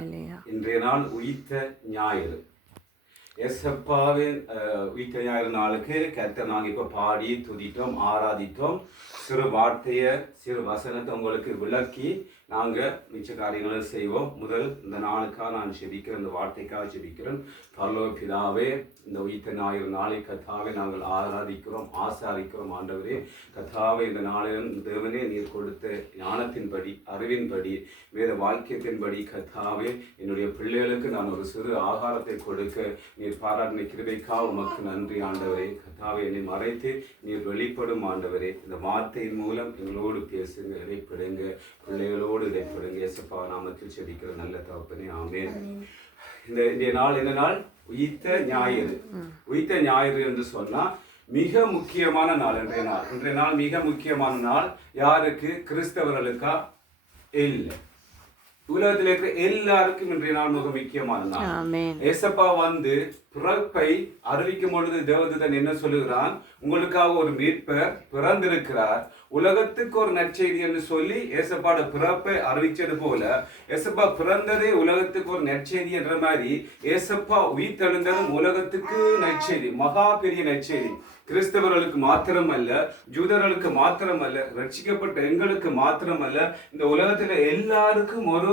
இன்றைய நாள் உயிர்த்த ஞாயிறு. எசப்பாவின் உயிர்த்த ஞாயிறு நாளுக்கு கர்த்தர் நாங்கள் இப்போ பாடி துதித்தோம், ஆராதித்தோம். சிறு வார்த்தையை, சிறு வசனத்தை உங்களுக்கு விளக்கி நாங்கள் மிச்ச காரியங்களும் செய்வோம். முதல் இந்த நாளுக்காக நான் ஜெபிக்கிறேன், இந்த வார்த்தைக்காக ஜெபிக்கிறேன். பரலோக பிதாவே, இந்த உயிர்த்த ஞாயிறு நாளை கர்த்தாவே நாங்கள் ஆராதிக்கிறோம், ஆசாரிக்கிறோம். ஆண்டவரே கர்த்தாவே, இந்த நாளிலும் தேவனே நீர் கொடுத்த ஞானத்தின்படி, அறிவின்படி, வேத வாக்கியத்தின்படி கர்த்தாவே என்னுடைய பிள்ளைகளுக்கு நான் ஒரு சிறு ஆகாரத்தை கொடுக்க நீர் பாராட்டின கிருபைக்காக உமக்கு நன்றி ஆண்டவரே. கர்த்தாவே, என்னை மறைத்து நீர் வெளிப்படும் ஆண்டவரே. இந்த வார்த்தையின் மூலம் எங்களோடு பேசுங்க, இடைப்படுங்க, பிள்ளைகளோடு இடைப்படுங்க. இயேசுப்பா நாமத்தில் செபிக்கிற நல்ல தகப்பனே, ஆமென். இந்த நாள் என்ன நாள்? உயிர்த்த ஞாயிறு. உயிர்த்த ஞாயிறு என்று சொன்னா மிக முக்கியமான நாள். இன்றைய நாள் மிக முக்கியமான நாள். யாருக்கு? கிறிஸ்தவர்களுக்கா? இல்லை, உலகத்தில் இருக்கிற எல்லாருக்கும் இன்றைய நாள் மிக முக்கியமான நாள். ஏசப்பா வந்து பிறப்பை அறிவிக்கும் பொழுது தேவதூதன் என்ன சொல்லுகிறான்? உங்களுக்காக ஒரு மீட்பர் பிறந்திருக்கிறார், உலகத்துக்கு ஒரு நற்செய்தி என்று சொல்லி ஏசப்பாட பிறப்பை அறிவிச்சது போல ஏசப்பா பிறந்ததே உலகத்துக்கு ஒரு நற்செய்தி என்ற மாதிரி ஏசப்பா உயிர்த்தெழுந்ததும் உலகத்துக்கு நற்செய்தி, மகா பெரிய நற்செய்தி. கிறிஸ்தவர்களுக்கு மாத்திரமல்ல, ஜூதர்களுக்கு மாத்திரமல்ல, ரட்சிக்கப்பட்ட எங்களுக்கு மாத்திரமல்ல, இந்த உலகத்துல எல்லாருக்கும் ஒரு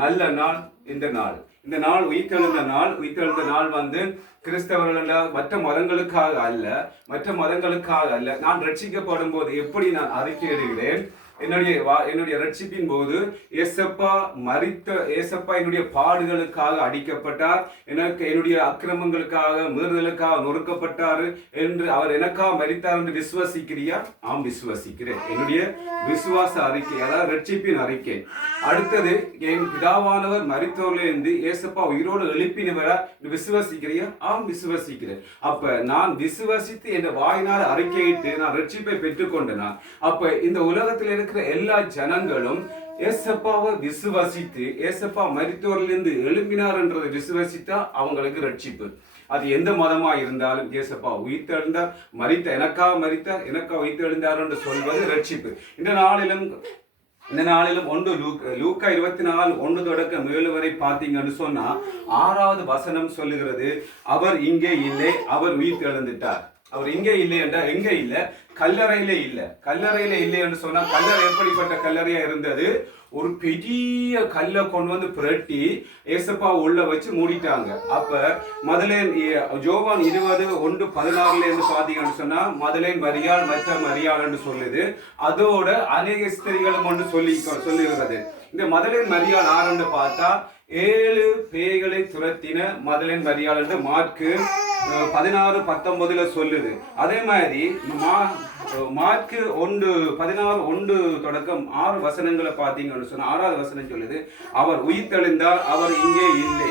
நல்ல நாள் இந்த நாள். இந்த நாள் உயிர்த்தெழுந்த நாள். உயிர்த்தெழுந்த நாள் வந்து கிறிஸ்தவர்கள் மற்ற மதங்களுக்காக அல்ல, மற்ற மதங்களுக்காக அல்ல. நான் ரட்சிக்கப்படும் போது எப்படி நான் அறிக்கையிடுகிறேன்? என்னுடைய ரட்சிப்பின் போது ஏசப்பா மரித்த, ஏசப்பா என்னுடைய பாடுகளுக்காக அடிக்கப்பட்டார், எனக்கு என்னுடைய அக்கிரமங்களுக்காக மீறுதலுக்காக நொறுக்கப்பட்டார் என்று அவர் எனக்காக மரித்தார் என்று விசுவாசிக்கிறியா? ஆம், விசுவாசிக்கிறேன். என்னுடைய விசுவாச அறிக்கை, அதாவது ரட்சிப்பின் அறிக்கை. அடுத்தது, என் பிதாவானவர் மரித்தோரிலிருந்து ஏசப்பா உயிரோடு எழுப்பினவரா விசுவாசிக்கிறியா? ஆம், விசுவாசிக்கிறேன். அப்ப நான் விசுவாசித்து என் வாயினால் அறிக்கையிட்டு நான் ரட்சிப்பை பெற்றுக்கொண்டேனா? அப்ப இந்த உலகத்தில் இருக்கிற எல்லா ஜனங்களும் ஏசப்பாவை விசுவாசித்து ஏசப்பா மரித்தோரிலிருந்து எழும்பினார் என்றதை விசுவாசித்தா அவங்களுக்கு ரட்சிப்பு. அது எந்த மதமா இருந்தாலும் ஏசப்பா உயிர்த்தெழுந்தார், எனக்கா உயிர்த்தெழுந்தார் என்று சொல்வது ரட்சிப்பு. இந்த நாளிலும் லூக்கா 24:1 தொடக்கம் 7 வரை பார்த்தீங்கன்னு சொன்னா 6வது வசனம் சொல்லுகிறது, அவர் இங்கே இல்லை, அவர் உயிர்த்தெழுந்துட்டார். அவர் இங்கே இல்லை என்றால் எங்க இல்லை? கல்லறையில இல்லை. கல்லறையில இல்லை என்று சொன்னா கல்லறை எப்படிப்பட்ட கல்லறையா இருந்தது? ஒரு பெரிய கல்லை கொண்டு வந்து புரட்டி ஏசப்பா உள்ள வச்சு மூடிட்டாங்க. அப்ப முதலேன் யோவான் 20:1-16 இருந்து பாத்தீங்கன்னு சொன்னா முதலேன் மரியாள், மற்ற மரியாள் என்று சொல்லுது. அதோட அநேக ஸ்திரீகளும் ஒன்று சொல்லுகிறது. இந்த முதலேன் மரியாள் ஆரண்டு பார்த்தா 7 பேய்களை துரத்தின முதலேன் மரியாள் என்று மார்க்கு 16:19 சொல்லுது. அதே மாதிரி மார்க்கு 16:1 தொடக்கம் 6 வசனங்களை பார்த்தீங்கன்னு சொன்னா 6வது வசனம் சொல்லுது, அவர் உயிர்த்தெழுந்தார், அவர் இங்கே இல்லை.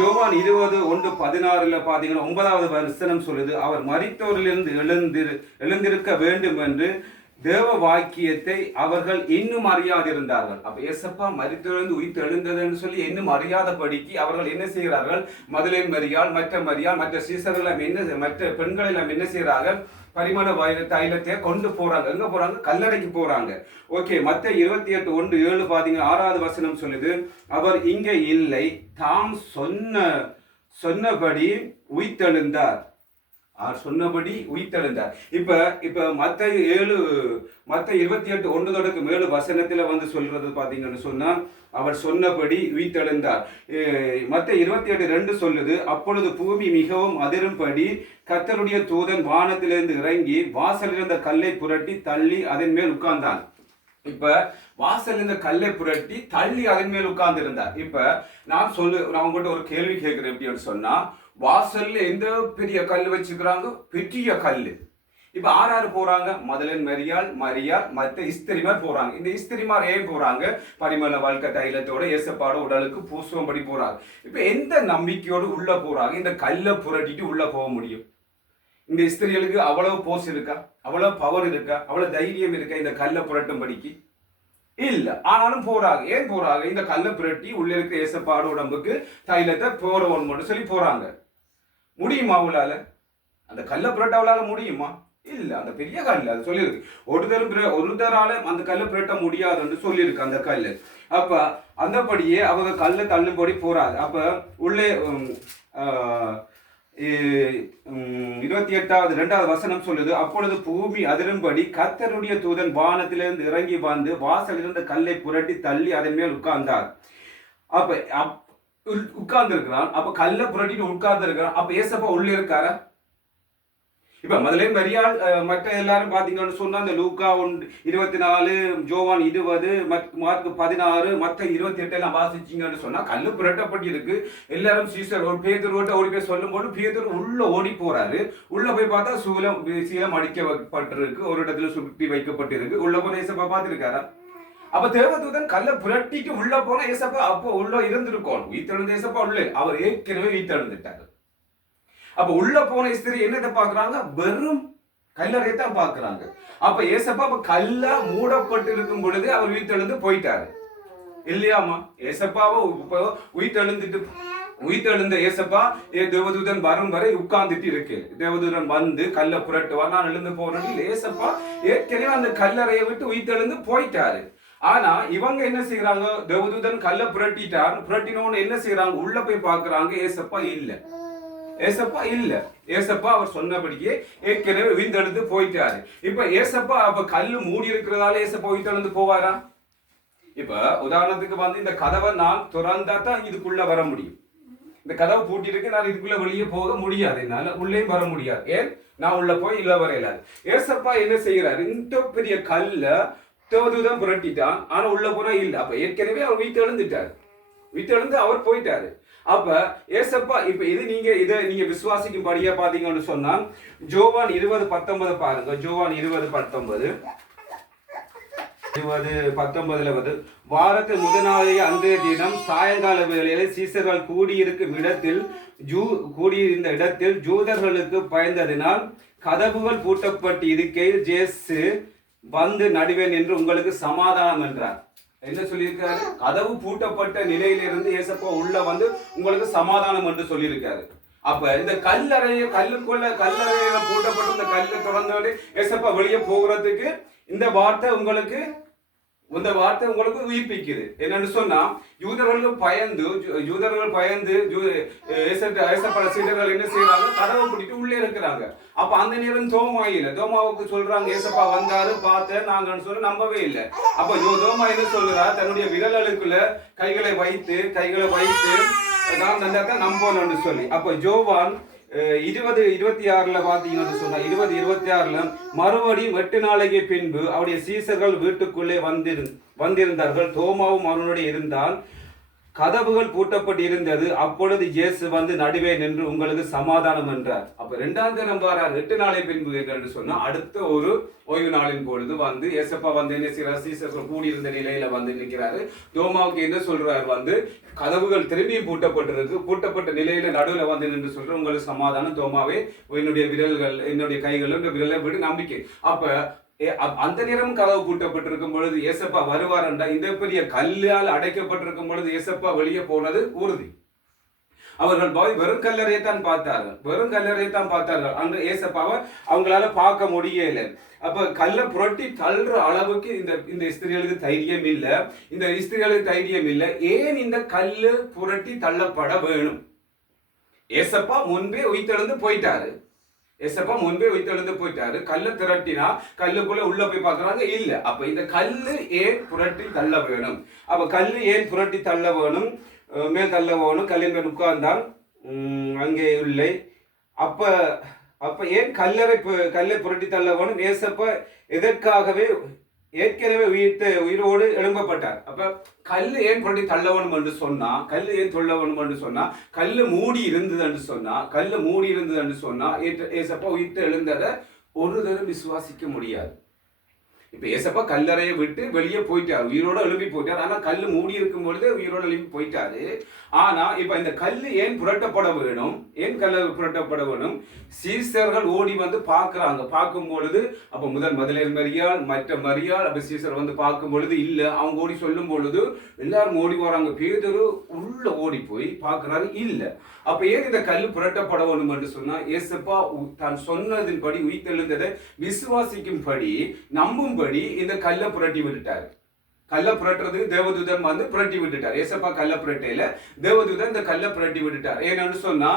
யோவான் 20:1-16 பார்த்தீங்கன்னா 9வது வசனம் சொல்லுது, அவர் மரித்தோரிலிருந்து எழுந்திருக்க வேண்டும் என்று தேவ வாக்கியத்தை அவர்கள் இன்னும் அறியாதிருந்தார்கள். அப்ப ஏசப்பா மரித்தெழுந்து உயிர்த்தெழுந்தது என்று சொல்லி இன்னும் அறியாதபடிக்கு அவர்கள் என்ன செய்கிறார்கள்? முதலேன் மரியாள், மற்ற சீசர்கள் மற்ற பெண்கள் எல்லாம் என்ன செய்கிறார்கள்? பரிமள தைலத்தை கொண்டு போறாங்க. எங்க போறாங்க? கல்லறைக்கு போறாங்க. ஓகே, மத்தேயு 28:1-7 பாத்தீங்க 6வது வசனம் சொல்லுது, அவர் இங்கே இல்லை, தாம் சொன்னபடி உயிர்த்தெழுந்தார். சொன்னபடி உயிர்த்தெழுந்தார். இப்ப மத்தேயு 28:1 தொடக்கம் 7 வசனத்துல வந்து சொல்றது பாத்தீங்கன்னு சொன்னா அவர் சொன்னபடி உயிர்த்தெழுந்தார். மத்தேயு 28:2 சொல்லுது, அப்பொழுது பூமி மிகவும் அதிரும்படி கர்த்தருடைய தூதன் வானத்திலிருந்து இறங்கி வாசலில் இருந்த கல்லை புரட்டி தள்ளி அதன் மேல் உட்கார்ந்தான். இப்ப வாசல் இந்த கல்லை புரட்டி தள்ளி அதன் மேல் உட்கார்ந்து இருந்தார். இப்ப நான் உங்கள்கிட்ட ஒரு கேள்வி கேட்கிறேன். எப்படின்னு சொன்னா, வாசல்ல எந்த பெரிய கல் வச்சுக்கிறாங்க? பெரிய கல்லு. இப்ப ஆறாறு போறாங்க? முதலேன் மரியாள், மற்ற இஸ்திரிமார் போறாங்க. இந்த இஸ்திரிமார் ஏன் போறாங்க? பரிமள வாழ்க்கை தைலத்தோட ஏசப்பாட உடலுக்கு பூசுவம்படி போறாங்க. இப்ப எந்த நம்பிக்கையோடு உள்ள போறாங்க? இந்த கல்லை புரட்டிட்டு உள்ள போக முடியும்? இந்த இஸ்திரிகளுக்கு அவ்வளவு போஸ் இருக்கா? அவ்வளவு பவர் இருக்கா? அவ்வளவு தைரியம் இருக்கா இந்த கல்லை புரட்டும்படிக்கு? இல்ல. ஆனாலும் போறாங்க. ஏன் போறாங்க? இந்த கல்லை புரட்டி உள்ள இருக்க ஏசப்பாட உடம்புக்கு தைலத்தை போறோம் மட்டும் சொல்லி போறாங்க. முடியுமா அவளால? அந்த கல்லை புரட்ட அவளால முடியுமா? இல்ல. அந்த பெரிய கல் அது சொல்லியிருக்கு. ஒருத்தரால அந்த கல்லை புரட்ட முடியாதுன்னு சொல்லியிருக்கு அந்த கல். அப்ப அந்தபடியே அவங்க கல்லை தள்ளும்படி போறாரு. அப்ப உள்ளே 28வது 2வது வசனம் சொல்லுது, அப்பொழுது பூமி அதிரும்படி கர்த்தருடைய தூதன் வானத்திலிருந்து இறங்கி வந்து வாசல் இருந்த கல்லை புரட்டி தள்ளி அதன் மேல் உட்கார்ந்தார். அப்ப உட்கார்ந்து இருக்கிறான். அப்ப கல்லை புரட்டிட்டு உட்கார்ந்து இருக்கிறான். அப்ப ஏசப்பா உள்ள இருக்காரா? இப்ப முதலே மரியாள் மற்ற எல்லாரும் பாத்தீங்கன்னு சொன்னா அந்த லூக்கா 24, ஜோவான் 20, மார்க் 16, மற்ற 28 எல்லாம் வாசிச்சீங்கன்னு சொன்னா கல்லு புரட்டப்பட்டு இருக்கு. எல்லாரும் சீசர் ஒரு பேதுருவோட்ட ஓடி போய் சொல்லும் போது பேதுரு உள்ள ஓடி போறாரு. உள்ள போய் பார்த்தா சீலம் அடிக்கப்பட்டிருக்கு, ஒரு இடத்துல சுற்றி வைக்கப்பட்டிருக்கு. உள்ள போன ஏசப்பா பார்த்திருக்காரா? அப்ப தேவதூதன் கல்லை புரட்டிட்டு உள்ள போன ஏசப்பா அப்போ உள்ள இருந்திருக்கோம். வீத்தெழுந்த ஏசப்பா உள்ள அவர் ஏற்கனவே வீத்தெழுந்துட்டாரு. அப்ப உள்ள போன ஸ்திரீ என்னத்தை பாக்குறாங்க? வெறும் கல்லறை தான் பாக்குறாங்க. அப்ப ஏசப்பா அப்ப கல்லா மூடப்பட்டு இருக்கும் பொழுது அவர் உயிர்த்தெழுந்து போயிட்டாரு இல்லையாமா? ஏசப்பாவை உயிர்த்தெழுந்த ஏசப்பா தேவதூதன் வரும் வரை உட்கார்ந்துட்டு இருக்கு. தேவதூதன் வந்து கல்லை புரட்டுவார், நான் எழுந்து போறேன். ஏசப்பா ஏற்கனவே அந்த கல்லறையை விட்டு உயிர்த்தெழுந்து போயிட்டாரு. ஆனா இவங்க என்ன செய்யறாங்க? தேவதூதன் கல்லை புரட்டினோன்னு என்ன செய்யறாங்க? உள்ள போய் பாக்குறாங்க, ஏசப்பா இல்ல. ஏசப்பா இல்ல. ஏசப்பா அவர் சொன்னபடியே ஏற்கனவே விழுந்தெழுந்து போயிட்டாரு. இப்ப ஏசப்பா அப்ப கல்லு மூடி இருக்கிறதால ஏசப்பா விழுந்தெழுந்து போவாரா? இப்ப உதாரணத்துக்கு வந்து இந்த கதவை நான் திறந்தா தான் இதுக்குள்ள வர முடியும். இந்த கதவை பூட்டி இருக்கு, நான் இதுக்குள்ள வெளியே போக முடியாது, என்னால உள்ளேயும் வர முடியாது. ஏன்? நான் உள்ள போய் இல்ல வர இல்லாது. ஏசப்பா என்ன செய்யறாரு? இந்த பெரிய கல்ல தேவதூதன் புரட்டிட்டான், ஆனா உள்ள போனா இல்ல. அப்ப ஏற்கனவே அவர் வீட்டெழுந்துட்டாரு, வீட்டெழுந்து அவர் போயிட்டாரு. அப்ப ஏசப்பா இப்ப இது நீங்க விசுவாசிக்கும்படியா பாத்தீங்கன்னு சொன்னா ஜோவான் 20:19 பாருங்க. ஜோவான் 20:19 வந்து வாரத்தின் முதலாளிய அன்றைய தினம் சாயங்கால வேளையில் சீசர்கள் கூடியிருந்த இடத்தில் ஜூதர்களுக்கு பயந்ததினால் கதவுகள் பூட்டப்பட்டு இருக்கையில் ஜேசு வந்து நடுவேன் என்று உங்களுக்கு சமாதானம் என்றார். என்ன சொல்லியிருக்காரு? கதவு பூட்டப்பட்ட நிலையிலிருந்து ஏசப்பா உள்ள வந்து உங்களுக்கு சமாதானம் என்று சொல்லியிருக்காரு. அப்ப இந்த கல்லறையில பூட்டப்பட்டு இந்த கல்லை திறந்தோடு ஏசப்பா வெளியே போகிறதுக்கு இந்த வார்த்தை உங்களுக்கு உயிர்ப்பிக்குது. என்னன்னு சொன்னா யூதர்கள் பயந்து ஏசப்பா சீடர்கள் என்ன செய்யறாங்க? கதவை பூட்டிட்டு உள்ளே இருக்கிறாங்க. அப்ப அந்த நேரம் தோமாவுக்கு சொல்றாங்க, ஏசப்பா வந்தாரு பார்த்தேன் நாங்கன்னு சொல்லி நம்பவே இல்லை. அப்ப தோமா என்ன சொல்றா? தன்னுடைய விரல்களுக்குள்ள கைகளை வைத்து நான் தான் நம்பணும்னு சொல்லி. அப்ப ஜோவான் 20:26 பாத்தீங்கன்னு சொன்னா 20:26 மறுபடியும் 8 நாளைக்கு பின்பு அவருடைய சீசர்கள் வீட்டுக்குள்ளே வந்திருந்தார்கள். தோமாவும் அவனுடைய இருந்தால் கதவுகள் பூட்டப்பட்டு இருந்தது. அப்பொழுது இயேசு வந்து நடுவே நின்று உங்களுக்கு சமாதானம் என்றார். அப்ப 2ஆம் தினம் வாரார். 8 நாளை பின்பு என்று சொன்னா அடுத்த ஒரு ஓய்வு நாளின் பொழுது வந்து ஏசப்பா வந்து என்ன செய்யறாரு? சீசர்கள் கூடியிருந்த நிலையில வந்து நிற்கிறாரு. தோமாவுக்கு என்ன சொல்றாரு? வந்து கதவுகள் திரும்பியும் பூட்டப்பட்ட நிலையில நடுவுல வந்து நின்று சொல்ற உங்களுக்கு சமாதானம் தோமாவே, என்னுடைய கைகள் விரலை விடு நம்பிக்கை. அப்ப அந்த நேரம் கதவு பூட்டப்பட்டிருக்கும் பொழுது ஏசப்பா வருவாரண்டா இந்த பெரிய கல்லால் அடைக்கப்பட்டிருக்கும் பொழுது ஏசப்பா வெளியே போனது உறுதி. அவர்கள் வெறும் கல்லறையை தான் பார்த்தார்கள். அன்று ஏசப்பாவை அவங்களால பார்க்க முடியல. அப்ப கல்லை புரட்டி தள்ளுற அளவுக்கு இந்த ஸ்திரீகளுக்கு தைரியம் இல்லை. ஏன் இந்த கல்லு புரட்டி தள்ளப்பட வேணும்? ஏசப்பா முன்பே உயிர்த்தெழுந்து போயிட்டாரு. கல்லை திரட்டினா கல்லுக்குள்ள உள்ள போய் பாக்குறாங்க, இல்ல. அப்ப இந்த கல்லு ஏன் புரட்டி தள்ள வேணும்? அப்ப கல்லு ஏன் புரட்டி தள்ள வேணும்? மேல் தள்ள வேணும். கல்லின் மேல் உட்கார்ந்தால் அங்கே இல்லை. அப்ப ஏன் கல்லை புரட்டி தள்ள வேணும்? ஏசப்பா எதற்காகவே ஏற்கனவே உயிரோடு எழும்பப்பட்டார். அப்ப கல்லு ஏன் புரட்டி தள்ள வேணும் என்று சொன்னா கல்லு மூடி இருந்தது என்று சொன்னா ஏசப்பா உயிர்த்து எழுந்ததை ஒரு தரம் விசுவாசிக்க முடியாது. இப்ப ஏசப்பா கல்லறையை விட்டு வெளியே போயிட்டார், உயிரோட எழுப்பி போயிட்டார். ஆனா கல்லு மூடி இருக்கும் பொழுது உயிரோட எழுப்பி போயிட்டாரு. ஆனா இப்ப இந்த கல்லு ஏன் புரட்டப்பட வேணும்? சீசர்கள் ஓடி வந்து பாக்குறாங்க. பார்க்கும் பொழுது அப்ப முதலில் மரியாள், மற்ற மரியாள், அப்ப சீசர் வந்து பார்க்கும் பொழுது இல்ல. அவங்க ஓடி சொல்லும் பொழுது எல்லாரும் ஓடி வராங்க. பேதுரு உள்ள ஓடி போய் பாக்குறாரு, இல்ல. அப்ப ஏன் இந்த கல்லு புரட்டப்பட வேணும் என்று சொன்னா ஏசப்பா தான் சொன்னதின்படி உயிர்த்தெழுந்ததை விசுவாசிக்கும்படி நம்பும்படி இந்த கல்லை புரட்டி விட்டாரு. கல்லை புரட்டுறதுக்கு தேவதூதன் வந்து புரட்டி விட்டுட்டார். ஏசப்பா கல்லை புரட்டையில தேவதூதன் இந்த கல்லை புரட்டி விட்டுட்டார். ஏன்னு சொன்னா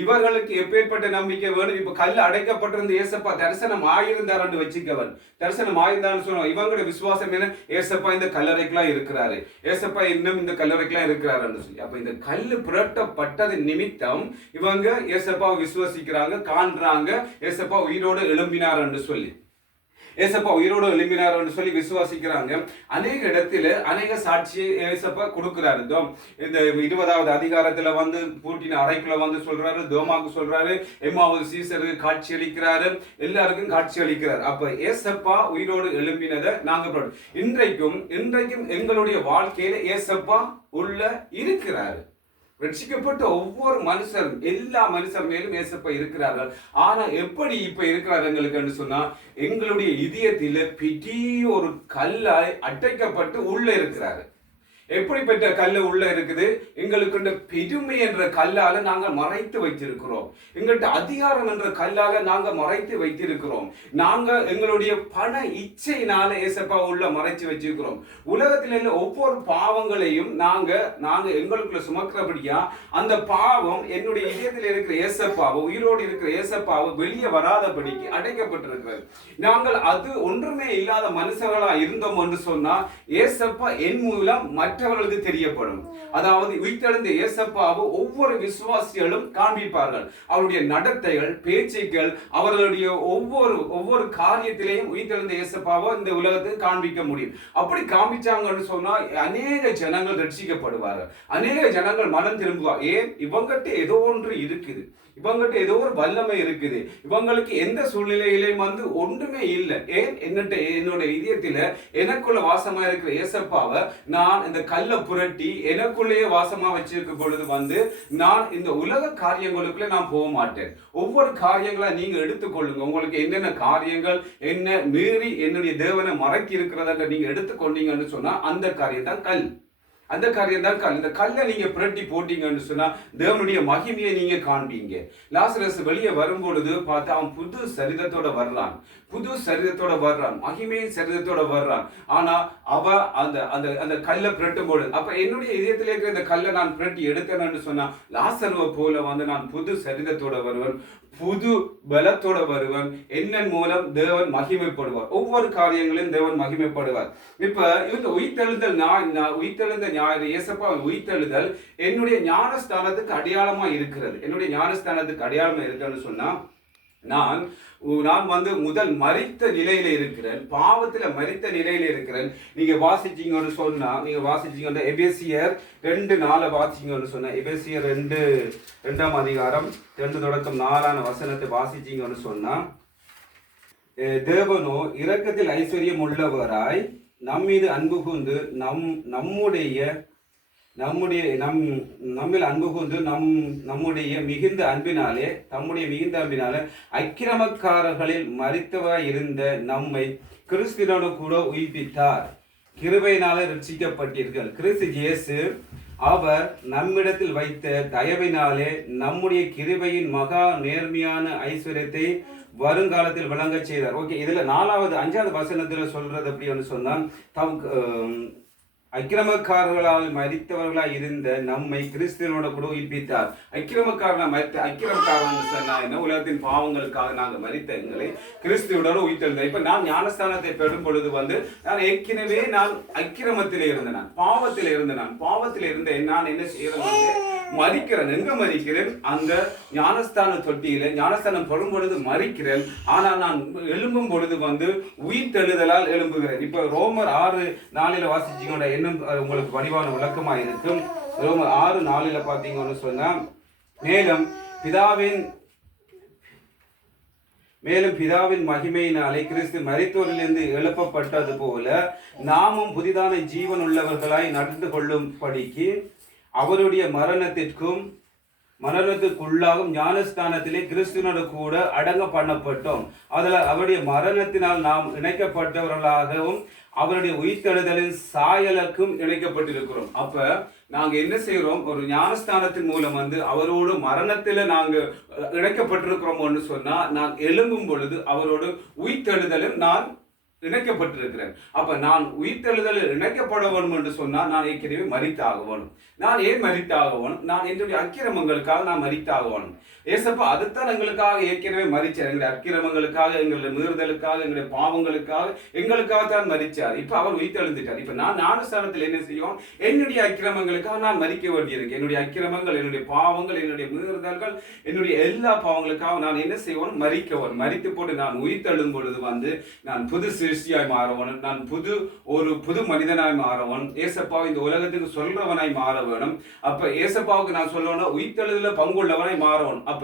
இவர்களுக்கு எப்பேற்பட்ட நம்பிக்கை வேணும். இப்ப கல் அடைக்கப்பட்டிருந்த ஏசப்பா தரிசனம் ஆயிருந்தாருன்னு வச்சுக்கவன், தரிசனம் ஆயிருந்தான்னு சொன்னா இவங்களுடைய விசுவாசம் என்ன, ஏசப்பா இந்த கல்லறைக்கெல்லாம் இருக்கிறாரு, ஏசப்பா இன்னும் இந்த கல்லறைக்கெல்லாம் இருக்கிறாருன்னு சொல்லி. அப்ப இந்த கல்லு புரட்டப்பட்டது நிமித்தம் இவங்க ஏசப்பா விசுவாசிக்கிறாங்க, காண்றாங்க, ஏசப்பா உயிரோடு எழும்பினார் சொல்லி, ஏசப்பா உயிரோடு எழும்பினார் சொல்லி விசுவாசிக்கிறாங்க. அநேக இடத்துல அநேக சாட்சி ஏசப்பா கொடுக்கிறாரு. இந்த 20வது அதிகாரத்துல வந்து பூட்டின அறைக்குள்ள வந்து சொல்றாரு, தோமாக்கு சொல்றாரு, எம்மாவது சீசருக்கு காட்சி அளிக்கிறாரு, எல்லாருக்கும் காட்சி அளிக்கிறார். அப்ப ஏசப்பா உயிரோடு எழும்பினதை நாங்க இன்றைக்கும் எங்களுடைய வாழ்க்கையில ஏசப்பா உள்ள இருக்கிறாரு. ரட்சிக்கப்பட்ட ஒவ்வொரு மனுஷரும், எல்லா மனுஷர் மேலும் ஏசப்பா இருக்கிறார்கள். ஆனா எப்படி இப்ப இருக்கிறார் எங்களுக்கு சொன்னா, எங்களுடைய இதயத்தில பெரிய ஒரு கல்லாய் அடைக்கப்பட்டு உள்ள இருக்கிறாரு. எப்படிப்பட்ட கல்லு உள்ள இருக்குது, எங்களுக்கு பெருமை என்ற கல்லால நாங்க மறைத்து வைத்திருக்கிறோம், எங்கள்கிட்ட அதிகாரம் என்ற கல்லால நாங்க மறைத்து வைத்திருக்கிறோம், நாங்க எங்களுடைய பண இச்சையினால ஏசப்பா உள்ள மறைச்சு வச்சிருக்கிறோம். உலகத்தில் உள்ள ஒவ்வொரு பாவங்களையும் நாங்க எங்களுக்குள்ள சுமக்கிறபடியா அந்த பாவம் என்னுடைய இதயத்தில் இருக்கிற ஏசப்பாவை, உயிரோடு இருக்கிற ஏசப்பாவை வெளியே வராதபடிக்கு அடைக்கப்பட்டிருக்கிறது. நாங்கள் அது ஒன்றுமே இல்லாத மனுஷர்களா இருந்தோம் என்று சொன்னா ஏசப்பா என் மூலம் மற்றவர்களுக்கு தெரியப்படும். அதாவது உயிர்த்தெழுந்த இயேசுவை ஒவ்வொரு விசுவாசிகளும் காண்பிப்பார்கள். அவருடைய நடத்தைகள், பேச்சுக்கள், அவர்களுடைய ஒவ்வொரு காரியத்திலையும் உயிர்த்தெழுந்த இயேசுவை இந்த உலகத்துக்கு காண்பிக்க முடியும். அப்படி காண்பிச்சாங்கன்னு சொன்னா அநேக ஜனங்கள் ரட்சிக்கப்படுவார்கள், அநேக ஜனங்கள் மனம் திரும்புவார். ஏன், இவங்கிட்ட ஏதோ ஒன்று இருக்குது, இவங்கிட்ட ஏதோ ஒரு வல்லமை இருக்குது, இவங்களுக்கு எந்த சூழ்நிலையிலையும் வந்து ஒன்றுமே இல்லை. ஏன், என்னுடைய இதயத்தில் எனக்குள்ள வாசமா இருக்கிற இயேசுவை நான் இந்த கல்லை புரட்டி எனக்குள்ளேயே வாசமா வச்சிருக்கும் பொழுது வந்து நான் இந்த உலக காரியங்களுக்குள்ள நான் போக மாட்டேன். ஒவ்வொரு காரியங்களா நீங்க எடுத்துக்கொள்ளுங்க. உங்களுக்கு என்னென்ன காரியங்கள் என்ன மீறி என்னுடைய தேவனை மறைக்கி இருக்கிறத நீங்க எடுத்துக்கொண்டீங்கன்னு சொன்னா அந்த காரியம் தான் கல், அந்த காரியம் தான் கல். இந்த கல்லை நீங்க புரட்டி போட்டீங்கன்னு சொன்னா தேவனுடைய மகிமையை நீங்க காண்பீங்க. லாசரஸ் வெளியே வரும்பொழுது பார்த்தா அவன் புது சரீரத்தோட வர்றான், மகிமையின் சரீரத்தோட வர்றான். ஆனா அவ அந்த கல்லை புரட்டும் பொழுது, அப்ப என்னுடைய இதயத்திலே இருக்கிற இந்த கல்லை நான் புரட்டி எடுத்தேன்னு சொன்னா லாசருவை போல வந்து நான் புது சரீரத்தோட வருவன், புது பலத்தோட வருவன். என்னன் மூலம் தேவன் மகிமைப்படுவார், ஒவ்வொரு காரியங்களையும் தேவன் மகிமைப்படுவார். இப்ப இவங்க உயிர்த்தெழுந்த ஞாயிறு இயேசுப்பா உயிர்த்தெழுதல் என்னுடைய ஞானஸ்தானத்துக்கு அடையாளமா இருக்கிறது. என்னுடைய ஞானஸ்தானத்துக்கு அடையாளமா இருக்குன்னு சொன்னா நான் வந்து முதல் மரித்த நிலையில இருக்கிறேன், பாவத்துல மரித்த நிலையில இருக்கிறேன். நீங்க வாசிச்சீங்கன்னு சொன்னா, நீங்க வாசிச்சீங்க எபேசியர் 2:4 வாசிச்சீங்கன்னு சொன்ன, எபேசியர் 2:2 அதிகாரம் 2-4 வசனத்தை வாசிச்சீங்கன்னு சொன்னா, தேவனோ இரக்கத்தில் ஐஸ்வர்யம் உள்ளவராய் நம்மீது அன்பு கூர்ந்து நம்மில் அன்பு கூர்ந்து நம்முடைய மிகுந்த அன்பினாலே அக்கிரமக்காரர்களில் மரித்தவராய் இருந்த நம்மை கிறிஸ்துவோடு கூட உயிர்ப்பித்தார். கிருபையினாலே ரட்சிக்கப்பட்டீர்கள். கிறிஸ்து இயேசு அவர் நம்மிடத்தில் வைத்த தயவினாலே நம்முடைய கிருபையின் மகா நேர்மையான ஐஸ்வர்யத்தை வருங்காலத்தில் விளங்க செய்தார். ஓகே, இதுல 5வது வசனத்துல சொல்றது அப்படின்னு சொன்னா, அக்கிரமக்காரர்களால் மரித்தவர்களாய் இருந்த நம்மை கிறிஸ்துவோட கூட உயிர்ப்பித்தார். அக்கிரமக்காரன் சொன்னா என்ன, உலகத்தின் பாவங்களுக்காக நாங்கள் மரித்த எங்களை கிறிஸ்துவோட உயிர்த்தெழுந்தேன். இப்ப நான் ஞானஸ்தானத்தை பெறும் பொழுது வந்து நான் ஏற்கனவே அக்கிரமத்திலே இருந்தேன், பாவத்திலே இருந்தேன். நான் என்ன செய்யறேன், மறிக்கிறேன். எங்க மறிக்கிறேன், அந்த ஞானஸ்தான தொட்டியில ஞானஸ்தானம் பெறும் பொழுது மறிக்கிறேன். ஆனால் நான் எழும்பும் பொழுது வந்து உயிர்த்தெழுதலால் எழும்புகிறேன். இப்ப ரோமர் 6:4 வாசிச்சீங்க, இன்னும் உங்களுக்கு வடிவான விளக்கமா இருக்கும். ரோமர் 6:4 பாத்தீங்கன்னு சொன்னா, மேலும் பிதாவின் மகிமையினாலே கிறிஸ்து மரித்தோரிலிருந்து எழுப்பப்பட்டது போல நாமும் புதிதான ஜீவன் உள்ளவர்களாய் நடந்து கொள்ளும்படிக்கு அவருடைய மரணத்துக்குள்ளாகும் ஞானஸ்தானத்திலே கிறிஸ்துவோடு கூட அடங்க பண்ணப்பட்டோம். அதில் அவருடைய மரணத்தினால் நாம் இணைக்கப்பட்டவர்களாகவும் அவருடைய உயிர்த்தெழுதலின் சாயலுக்கும் இணைக்கப்பட்டிருக்கிறோம். அப்ப நாங்க என்ன செய்யறோம், ஒரு ஞானஸ்தானத்தின் மூலம் வந்து அவரோடு மரணத்துல நாங்க இணைக்கப்பட்டிருக்கிறோம்னு சொன்னா, நான் எழும்பும் பொழுது அவரோடு உயிர்த்தெழுதலும் நான் இணைக்கப்பட்டிருக்கிறேன். அப்ப நான் உயிர்த்தெழுதலில் இணைக்கப்பட வேண்டும் என்று சொன்னால் நான் ஏற்கனவே மரித்தாக வேணும். நான் ஏன் மரித்தாக வேணும்? நான் என்னுடைய அக்கிரமங்களுக்காக நான் மரித்தாக வேணும். ஏசப்பா அதுதான் எங்களுக்காக ஏற்கனவே மரிச்சார். எங்களுடைய அக்கிரமங்களுக்காக, எங்களுடைய மீறுதலுக்காக, எங்களுடைய பாவங்களுக்காக, எங்களுக்காக தான் மரிச்சார். இப்ப அவர் உயிர்த்தெழுந்துட்டார். இப்ப நான் ஞானஸ்தானத்தில் என்ன செய்யும்? என்னுடைய அக்கிரமங்களுக்காக நான் மரிக்க வேண்டியிருக்கு. என்னுடைய அக்கிரமங்கள், என்னுடைய பாவங்கள், என்னுடைய மீறுதல்கள், என்னுடைய எல்லா பாவங்களுக்காக நான் என்ன செய்வோம்? மரிக்கவன். மரித்து போட்டு நான் உயிர்த்தெழும் பொழுது நான் புது சிருஷ்டியாய் மாறவன். நான் ஒரு புது மனிதனாய் மாறவன். ஏசப்பா இந்த உலகத்துக்கு சொல்றவனாய் மாற வேணும். அப்ப ஏசப்பாவுக்கு நான் சொல்லணும், உயிர்த்தெழுதல பங்குள்ளவனாய் மாறவன். அப்ப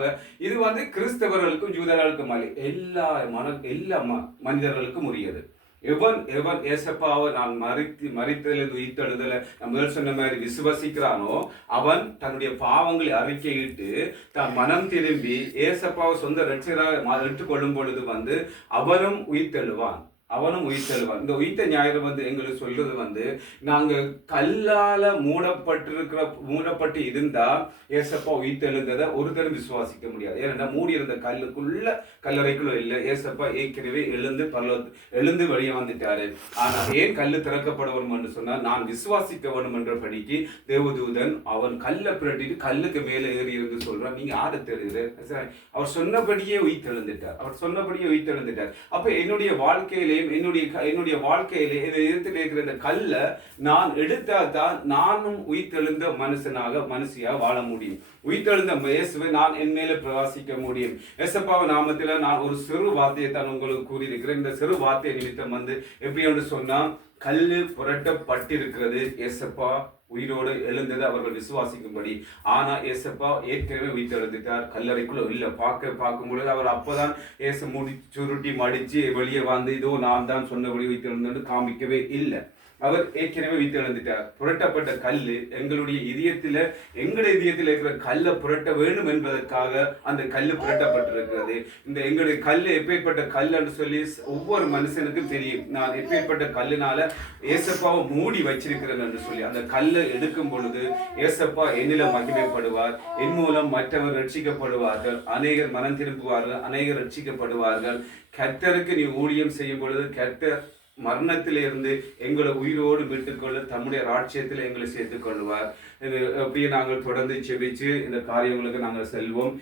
இது கிறிஸ்தவர்களுக்கும் யூதர்களுக்கும் எல்லா மனிதர்களுக்கும் உரியது. எவன் ஏசப்பாவை நான் மரித்தெழுந்து உயிர்த்தெழுதல நம்ம சொன்ன மாதிரி விசுவசிக்கிறானோ அவன் தன்னுடைய பாவங்களை அறிக்கையிட்டு தான் மனம் திரும்பி ஏசப்பாவை சொந்த ரட்சகராக எடுத்துக்கொள்ளும் பொழுது அவனும் உயிர்த்தெழுவான். இந்த உயிர்த்த ஞாயிறு எங்களுக்கு சொல்றது நாங்க கல்லால மூடப்பட்டு இருந்தா ஏசப்பா உயிர்த்தெழுந்ததை ஒருத்தரும் விசுவாசிக்க முடியாது. ஏன்னா மூடி இருந்த கல்லறைக்குள்ள இல்லை. ஏசப்பா ஏற்கனவே எழுந்து வெளியே வந்துட்டாரு. ஆனா ஏன் கல்லு திறக்கப்பட வேணும் என்று சொன்னால் நான் விசுவாசிக்க வேணும் என்ற படிக்கு தேவதூதன் அவன் கல்லை புரட்டிட்டு கல்லுக்கு மேல ஏறி இருந்து சொல்றான், நீங்க ஆட தெரியுது. அவர் சொன்னபடியே உயிர்த்தெழுந்துட்டார். அப்ப என்னுடைய வாழ்க்கையிலே என்னுடைய வாழ்க்கையிலே இருக்கிற இந்த கல்ல நான் எடுத்தாதான் நானும் உயிர்த்தெழுந்த மனுஷியாக வாழ முடியும். உயிர்த்தெழுந்த இயேசுவை நான் என் மேல பிரவாசிக்க முடியும். ஏசப்பாவை நாமத்தில நான் ஒரு சிறு வார்த்தையை தான் உங்களுக்கு கூறியிருக்கிறேன். இந்த சிறு வார்த்தை நிமித்தம் எப்படி என்று சொன்னா கல்லு புரட்டப்பட்டிருக்கிறது. ஏசப்பா உயிரோடு எழுந்தது அவர்கள் விசுவாசிக்கும்படி. ஆனா ஏசப்பா ஏற்கனவே உயிர்த்தெழுந்துட்டார். கல்லறைக்குள்ள இல்ல பார்க்கும் பொழுது அவர் அப்பதான் சுருட்டி மடிச்சு வெளியே இதோ நான் தான் சொன்னபடி உயிர்த்தெழுந்து காமிக்கவே இல்லை. அவர் ஏற்கனவே உயிர்த்தெழுந்துட்டார். புரட்டப்பட்ட கல்லு எங்களுடைய இதயத்தில் இருக்கிற கல்லை புரட்ட வேண்டும் என்பதற்காக அந்த கல்லு புரட்டப்பட்டிருக்கிறது. இந்த எங்களுடைய கல்லு எப்பேற்பட்ட கல் என்று சொல்லி ஒவ்வொரு மனுஷனுக்கும் தெரியும். நான் எப்பேற்பட்ட கல்லுனால ஏசப்பாவை மூடி வச்சிருக்கிறேன் என்று சொல்லி அந்த கல்லை எடுக்கும் பொழுது ஏசப்பா என்னில மகிமைப்படுவார். என் மூலம் மற்றவர் ரட்சிக்கப்படுவார்கள். அநேகர் மனம் திரும்புவார்கள். அநேகர் ரட்சிக்கப்படுவார்கள். கர்த்தருக்கு நீ ஊழியம் செய்யும் பொழுது கர்த்தர் மரணத்திலிருந்து எங்களை உயிரோடு மீட்டுக்கொள்ள தம்முடைய ராட்சியத்தில் எங்களை சேர்த்துக் கொள்வார். அப்படியே நாங்கள் தொடர்ந்து செபிச்சு இந்த காரியங்களுக்கு நாங்கள் செல்வோம்.